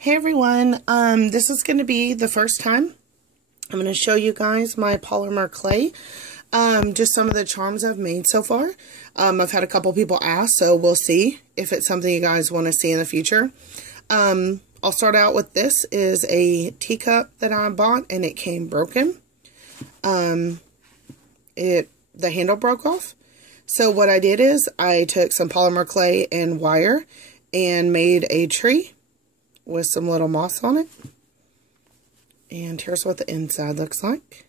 Hey everyone, this is going to be the first time I'm going to show you guys my polymer clay, just some of the charms I've made so far. I've had a couple people ask, so we'll see if it's something you guys want to see in the future. I'll start out with this is a teacup that I bought and it came broken. The handle broke off. So what I did is I took some polymer clay and wire and made a tree with some little moss on it. And here's what the inside looks like.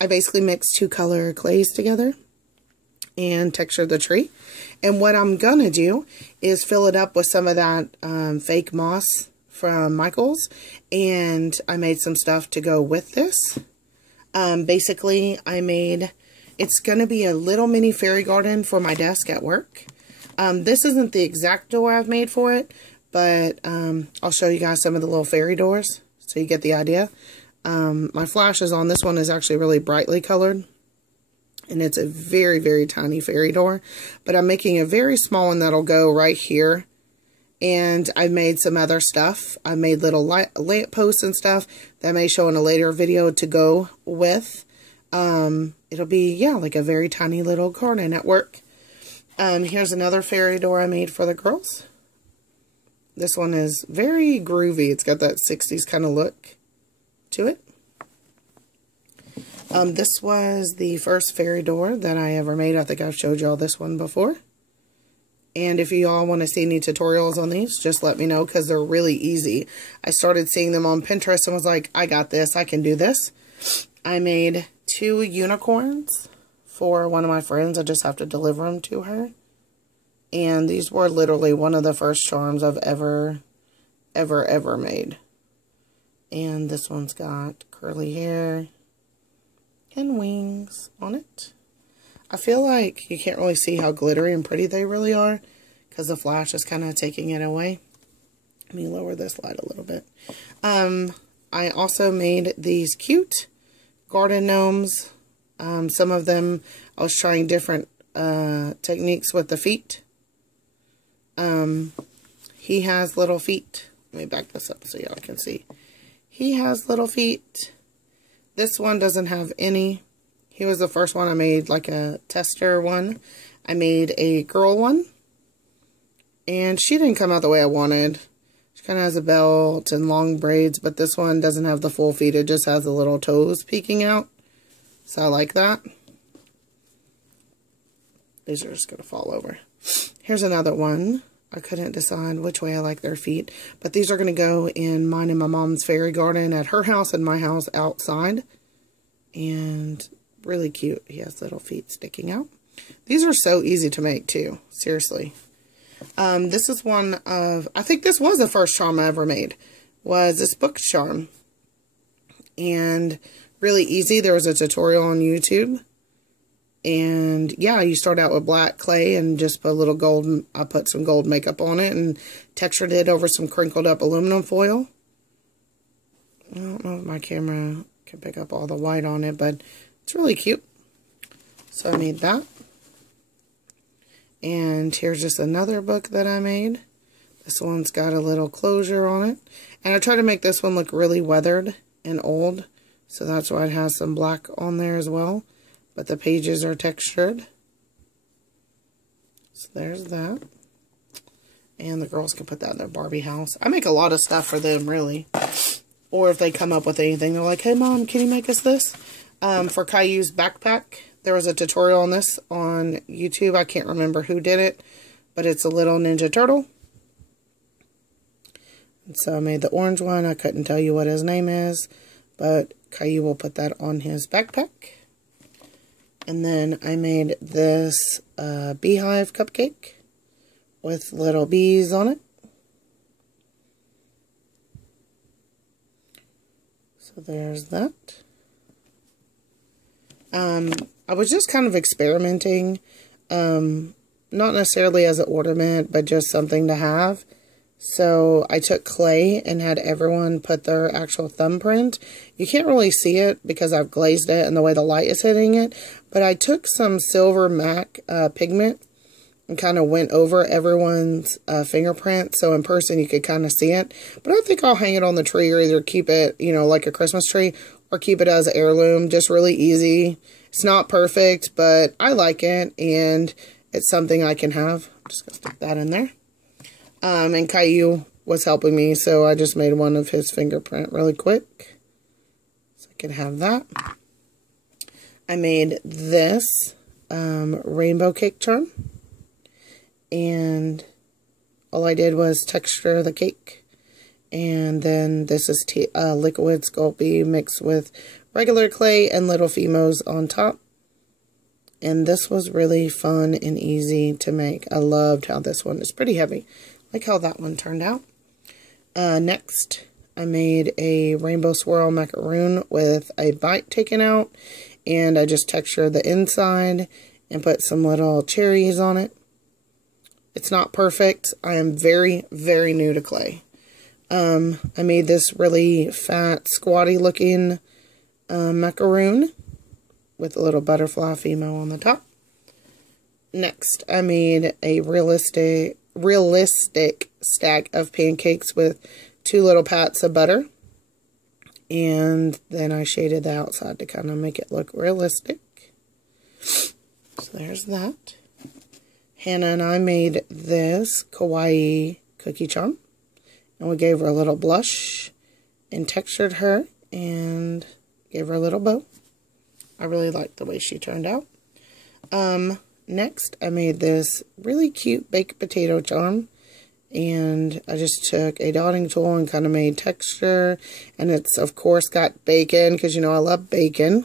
I basically mixed two color clays together and textured the tree. And what I'm gonna do is fill it up with some of that fake moss from Michael's, and I made some stuff to go with this. Basically it's gonna be a little mini fairy garden for my desk at work. This isn't the exact door I've made for it, but I'll show you guys some of the little fairy doors so you get the idea. My flashes on this one is actually really brightly colored, and it's a very, very tiny fairy door. But I'm making a very small one that'll go right here. And I've made some other stuff. I made little lamp posts and stuff that I may show in a later video to go with. It'll be, yeah, like a very tiny little garden at work. Here's another fairy door I made for the girls. This one is very groovy. It's got that 60s kind of look to it. This was the first fairy door that I ever made. I think I've showed y'all this one before. And if you all want to see any tutorials on these, just let me know because they're really easy. I started seeing them on Pinterest and was like, I got this. I can do this. I made 2 unicorns for one of my friends. I just have to deliver them to her. And these were literally one of the first charms I've ever made. And this one's got curly hair and wings on it. I feel like you can't really see how glittery and pretty they really are because the flash is kind of taking it away. Let me lower this light a little bit. I also made these cute garden gnomes. Some of them I was trying different techniques with the feet. He has little feet. Let me back this up so y'all can see. He has little feet. This one doesn't have any. He was the first one I made, like a tester one. I made a girl one. And she didn't come out the way I wanted. She kind of has a belt and long braids, but this one doesn't have the full feet. It just has the little toes peeking out. So I like that. These are just going to fall over. Here's another one. I couldn't decide which way I like their feet. But these are going to go in mine and my mom's fairy garden at her house and my house outside. And really cute. He has little feet sticking out. These are so easy to make too. Seriously. This is one of, I think this was the first charm I ever made. Was this book charm. And really easy. There was a tutorial on YouTube. And yeah, you start out with black clay and just put a little gold, I put some gold makeup on it and textured it over some crinkled up aluminum foil. I don't know if my camera can pick up all the white on it, but it's really cute. So I made that. And here's just another book that I made. This one's got a little closure on it. And I tried to make this one look really weathered and old. So that's why it has some black on there as well. But the pages are textured. So there's that. And the girls can put that in their Barbie house. I make a lot of stuff for them, really. Or if they come up with anything, they're like, hey, Mom, can you make us this? For Caillou's backpack, there was a tutorial on this on YouTube. I can't remember who did it. But it's a little Ninja Turtle. And so I made the orange one. I couldn't tell you what his name is. But Caillou will put that on his backpack. And then I made this beehive cupcake with little bees on it. So there's that. I was just kind of experimenting, not necessarily as an ornament, but just something to have. So I took clay and had everyone put their actual thumbprint. You can't really see it because I've glazed it and the way the light is hitting it. But I took some silver MAC pigment and kind of went over everyone's fingerprint. So in person you could kind of see it. But I think I'll hang it on the tree, or either keep it, you know, like a Christmas tree, or keep it as an heirloom. Just really easy. It's not perfect, but I like it, and it's something I can have. I'm just going to stick that in there. And Caillou was helping me, so I just made one of his fingerprint really quick. So I can have that. I made this rainbow cake charm. And all I did was texture the cake. And then this is liquid Sculpey mixed with regular clay and little Fimos on top. And this was really fun and easy to make. I loved how this one is pretty heavy. Like how that one turned out. Next, I made a rainbow swirl macaroon with a bite taken out. And I just textured the inside and put some little cherries on it. It's not perfect. I am very, very new to clay. I made this really fat, squatty looking macaroon with a little butterfly Fimo on the top. Next, I made a realistic stack of pancakes with 2 little pats of butter. And then I shaded the outside to kind of make it look realistic. So there's that. Hannah and I made this kawaii cookie charm. And we gave her a little blush and textured her and gave her a little bow. I really liked the way she turned out. Next, I made this really cute baked potato charm. And I just took a dotting tool and kind of made texture. And it's, of course, got bacon, because, you know, I love bacon.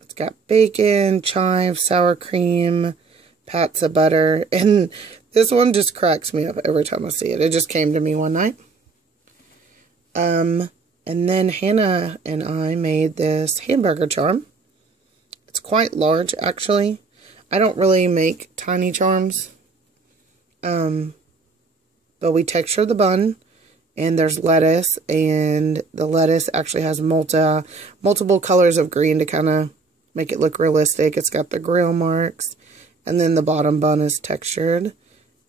It's got bacon, chive, sour cream, pats of butter. And this one just cracks me up every time I see it. It just came to me one night. And then Hannah and I made this hamburger charm. It's quite large, actually. I don't really make tiny charms. But we texture the bun, and there's lettuce, and the lettuce actually has multiple colors of green to kind of make it look realistic. It's got the grill marks, and then the bottom bun is textured.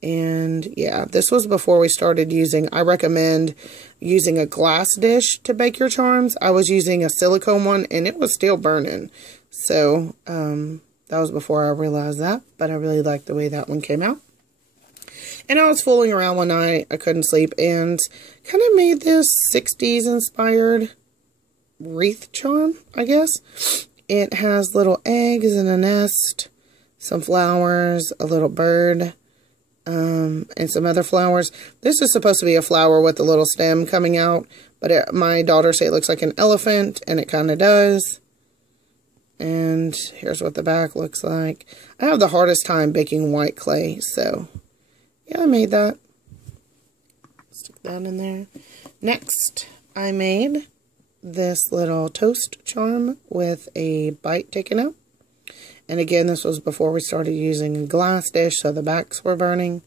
And yeah, this was before we started using, I recommend using a glass dish to bake your charms. I was using a silicone one, and it was still burning. So, that was before I realized that, but I really liked the way that one came out. And I was fooling around one night, I couldn't sleep, and kind of made this 60s inspired wreath charm, I guess. It has little eggs in a nest, some flowers, a little bird, and some other flowers. This is supposed to be a flower with a little stem coming out, but my daughter said it looks like an elephant, and it kind of does. And here's what the back looks like. I have the hardest time baking white clay, so yeah, I made that. Stick that in there. Next, I made this little toast charm with a bite taken out. And again, this was before we started using a glass dish, so the backs were burning.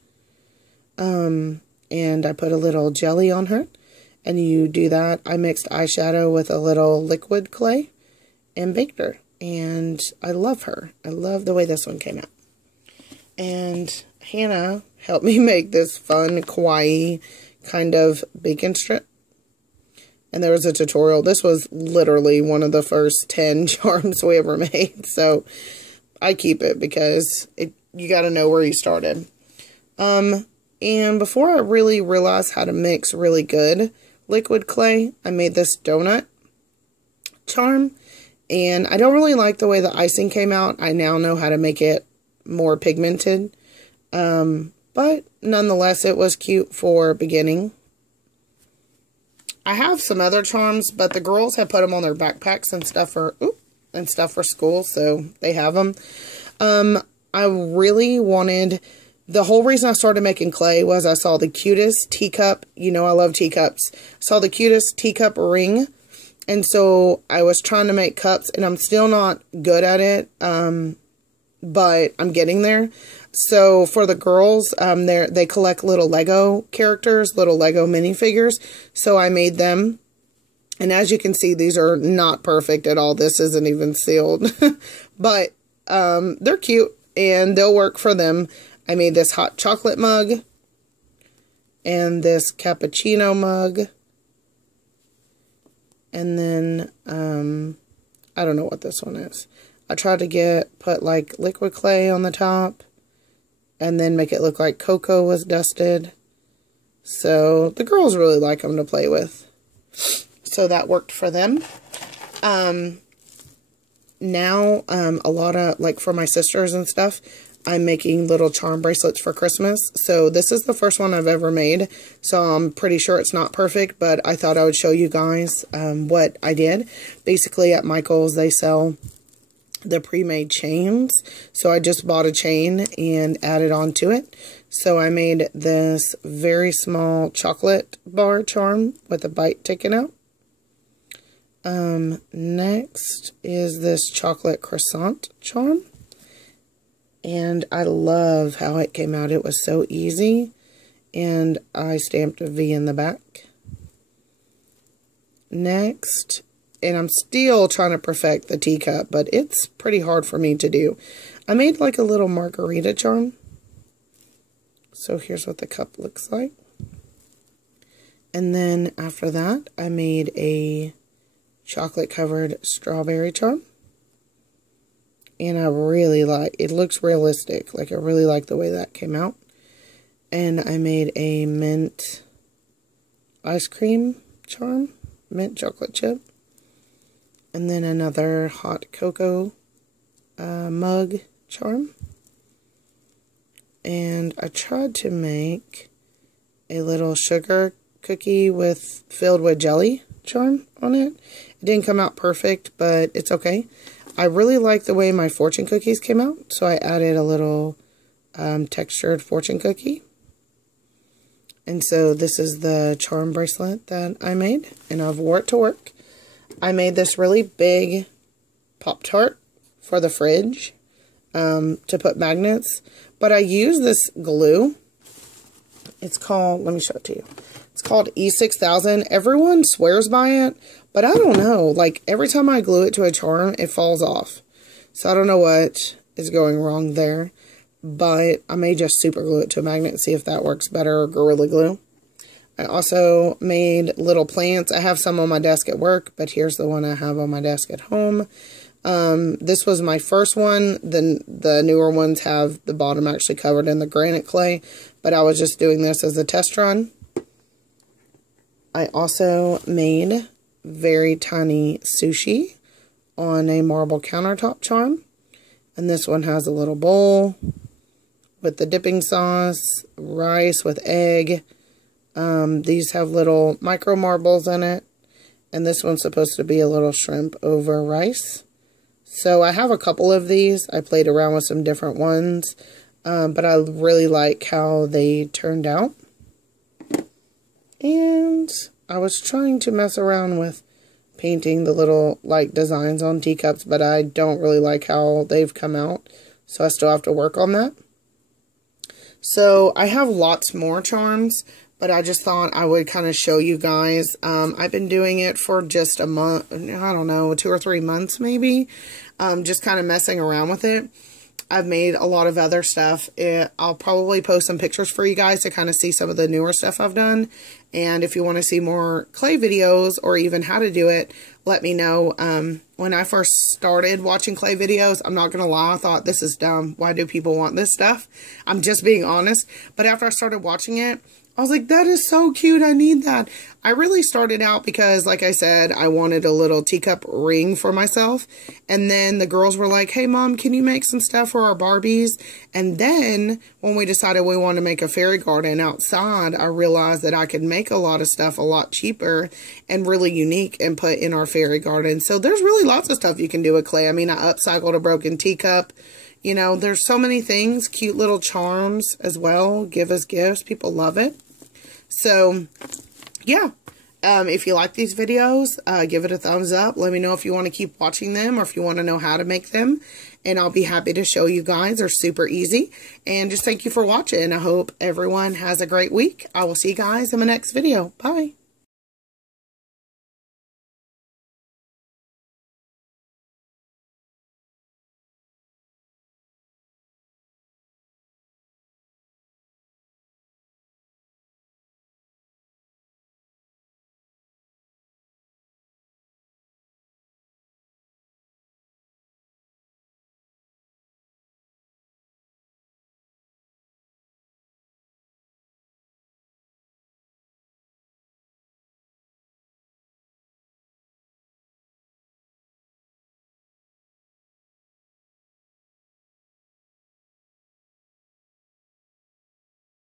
And I put a little jelly on her. And you do that. I mixed eyeshadow with a little liquid clay and baked her. And I love her. I love the way this one came out. And Hannah helped me make this fun, kawaii kind of bacon strip. And there was a tutorial. This was literally one of the first 10 charms we ever made. So I keep it because you got to know where you started. And before I really realized how to mix really good liquid clay, I made this donut charm. And I don't really like the way the icing came out. I now know how to make it more pigmented. But nonetheless, it was cute for beginning. I have some other charms, but the girls have put them on their backpacks and stuff for school, so they have them. I really wanted, the whole reason I started making clay was I saw the cutest teacup, you know I love teacups, saw the cutest teacup ring, and so I was trying to make cups, and I'm still not good at it, but I'm getting there. So for the girls, they collect little Lego characters, little Lego minifigures. So I made them. And as you can see, these are not perfect at all. This isn't even sealed. But they're cute. and they'll work for them. I made this hot chocolate mug and this cappuccino mug. And then, I don't know what this one is. I tried to put like liquid clay on the top and then make it look like cocoa was dusted. So the girls really like them to play with. So that worked for them. Now, a lot of, like for my sisters and stuff, I'm making little charm bracelets for Christmas. So this is the first one I've ever made. So I'm pretty sure it's not perfect, but I thought I would show you guys what I did. Basically at Michael's they sell the pre-made chains. So I just bought a chain and added on to it. So I made this very small chocolate bar charm with a bite taken out. Next is this chocolate croissant charm. And I love how it came out. It was so easy. And I stamped a V in the back. Next, and I'm still trying to perfect the teacup, but it's pretty hard for me to do. I made like a little margarita charm. So here's what the cup looks like. And then after that, I made a chocolate covered strawberry charm. And I really like, it looks realistic. Like I really like the way that came out. And I made a mint ice cream charm, mint chocolate chip. And then another hot cocoa mug charm. And I tried to make a little sugar cookie filled with jelly charm on it. It didn't come out perfect, but it's okay. I really like the way my fortune cookies came out, so I added a little textured fortune cookie. And so this is the charm bracelet that I made, and I've wore it to work. I made this really big Pop-Tart for the fridge to put magnets, but I use this glue. It's called, let me show it to you. It's called E6000. Everyone swears by it, but I don't know. Like, every time I glue it to a charm, it falls off. So I don't know what is going wrong there. But I may just super glue it to a magnet and see if that works better, or Gorilla Glue. I also made little plants. I have some on my desk at work, but here's the one I have on my desk at home. This was my first one. The newer ones have the bottom actually covered in the granite clay, but I was just doing this as a test run. I also made very tiny sushi on a marble countertop charm. And this one has a little bowl with the dipping sauce, rice with egg. These have little micro marbles in it. And this one's supposed to be a little shrimp over rice. So I have a couple of these. I played around with some different ones. But I really like how they turned out. And I was trying to mess around with painting the little like designs on teacups, but I don't really like how they've come out. So I still have to work on that. So I have lots more charms, but I just thought I would kind of show you guys. I've been doing it for just a month, I don't know, 2 or 3 months maybe. Just kind of messing around with it. I've made a lot of other stuff. I'll probably post some pictures for you guys to kind of see some of the newer stuff I've done. And if you want to see more clay videos or even how to do it, let me know. When I first started watching clay videos, I'm not going to lie, I thought this is dumb. Why do people want this stuff? I'm just being honest. But after I started watching it, I was like, that is so cute. I need that. I really started out because, like I said, I wanted a little teacup ring for myself. And then the girls were like, hey, Mom, can you make some stuff for our Barbies? And then when we decided we wanted to make a fairy garden outside, I realized that I could make a lot of stuff a lot cheaper and really unique and put in our fairy garden. So there's really lots of stuff you can do with clay. I mean, I upcycled a broken teacup. You know, there's so many things. Cute little charms as well. Give us gifts. People love it. So, yeah, if you like these videos, give it a thumbs up. Let me know if you want to keep watching them or if you want to know how to make them. And I'll be happy to show you guys. They're super easy. And just thank you for watching. I hope everyone has a great week. I will see you guys in my next video. Bye.